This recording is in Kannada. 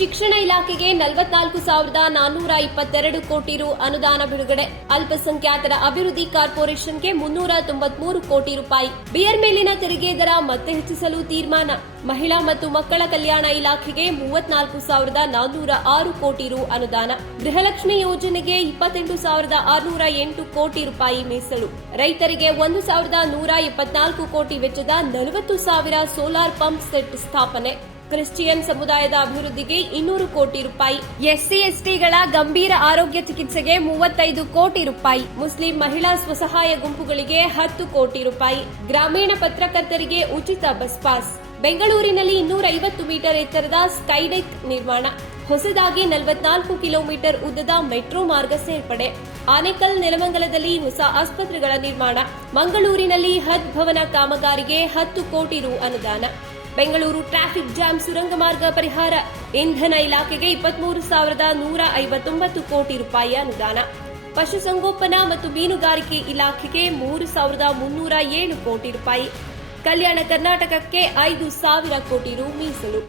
ಶಿಕ್ಷಣ ಇಲಾಖೆಗೆ ನಲವತ್ನಾಲ್ಕು ಸಾವಿರದ ನಾನ್ನೂರ ಇಪ್ಪತ್ತೆರಡು ಕೋಟಿ ರು ಅನುದಾನ ಬಿಡುಗಡೆ. ಅಲ್ಪಸಂಖ್ಯಾತರ ಅಭಿವೃದ್ಧಿ ಕಾರ್ಪೊರೇಷನ್ಗೆ ಮುನ್ನೂರ ತೊಂಬತ್ಮೂರು ಕೋಟಿ ರೂಪಾಯಿ. ಬಿಯರ್ ಮೇಲಿನ ತೆರಿಗೆ ದರ ಮತ್ತೆ ಹೆಚ್ಚಿಸಲು ತೀರ್ಮಾನ. ಮಹಿಳಾ ಮತ್ತು ಮಕ್ಕಳ ಕಲ್ಯಾಣ ಇಲಾಖೆಗೆ ಮೂವತ್ನಾಲ್ಕು ಸಾವಿರದ ನಾನ್ನೂರ ಆರು ಕೋಟಿ ರು ಅನುದಾನ. ಗೃಹಲಕ್ಷ್ಮಿ ಯೋಜನೆಗೆ ಇಪ್ಪತ್ತೆಂಟು ಸಾವಿರದ ಆರುನೂರ ಎಂಟು ಕೋಟಿ ರೂಪಾಯಿ ಮೀಸಲು. ರೈತರಿಗೆ ಒಂದು ಸಾವಿರದ ನೂರ ಇಪ್ಪತ್ನಾಲ್ಕು ಕೋಟಿ ವೆಚ್ಚದ ನಲವತ್ತು ಸಾವಿರ ಸೋಲಾರ್ ಪಂಪ್ ಸೆಟ್ ಸ್ಥಾಪನೆ. ಕ್ರಿಶ್ಚಿಯನ್ ಸಮುದಾಯದ ಅಭಿವೃದ್ಧಿಗೆ ಇನ್ನೂರು ಕೋಟಿ ರೂಪಾಯಿ. ಎಸ್ಸಿ, ಎಸ್ಟಿಗಳ ಗಂಭೀರ ಆರೋಗ್ಯ ಚಿಕಿತ್ಸೆಗೆ ಮೂವತ್ತೈದು ಕೋಟಿ ರೂಪಾಯಿ. ಮುಸ್ಲಿಂ ಮಹಿಳಾ ಸ್ವಸಹಾಯ ಗುಂಪುಗಳಿಗೆ ಹತ್ತು ಕೋಟಿ ರೂಪಾಯಿ. ಗ್ರಾಮೀಣ ಪತ್ರಕರ್ತರಿಗೆ ಉಚಿತ ಬಸ್ ಪಾಸ್. ಬೆಂಗಳೂರಿನಲ್ಲಿ ಇನ್ನೂರ ಐವತ್ತು ಮೀಟರ್ ಎತ್ತರದ ಸ್ಕೈಡೆಕ್ ನಿರ್ಮಾಣ. ಹೊಸದಾಗಿ ನಲವತ್ನಾಲ್ಕು ಕಿಲೋಮೀಟರ್ ಉದ್ದದ ಮೆಟ್ರೋ ಮಾರ್ಗ ಸೇರ್ಪಡೆ. ಆನೇಕಲ್ ನೆಲಮಂಗಲದಲ್ಲಿ ಹೊಸ ಆಸ್ಪತ್ರೆಗಳ ನಿರ್ಮಾಣ. ಮಂಗಳೂರಿನಲ್ಲಿ ಹದ್ ಭವನ ಕಾಮಗಾರಿಗೆ ಹತ್ತು ಕೋಟಿ ರು ಅನುದಾನ. ಬೆಂಗಳೂರು ಟ್ರಾಫಿಕ್ ಜಾಮ್ ಸುರಂಗ ಮಾರ್ಗ ಪರಿಹಾರ. ಇಂಧನ ಇಲಾಖೆಗೆ ಇಪ್ಪತ್ಮೂರು ಸಾವಿರದ ನೂರ ಐವತ್ತೊಂಬತ್ತು ಕೋಟಿ ರೂಪಾಯಿ ಅನುದಾನ. ಪಶುಸಂಗೋಪನಾ ಮತ್ತು ಮೀನುಗಾರಿಕೆ ಇಲಾಖೆಗೆ ಮೂರು ಸಾವಿರದ ಮುನ್ನೂರ ಏಳು ಕೋಟಿ ರೂಪಾಯಿ. ಕಲ್ಯಾಣ ಕರ್ನಾಟಕಕ್ಕೆ ಐದು ಸಾವಿರ ಕೋಟಿ ರು ಮೀಸಲು.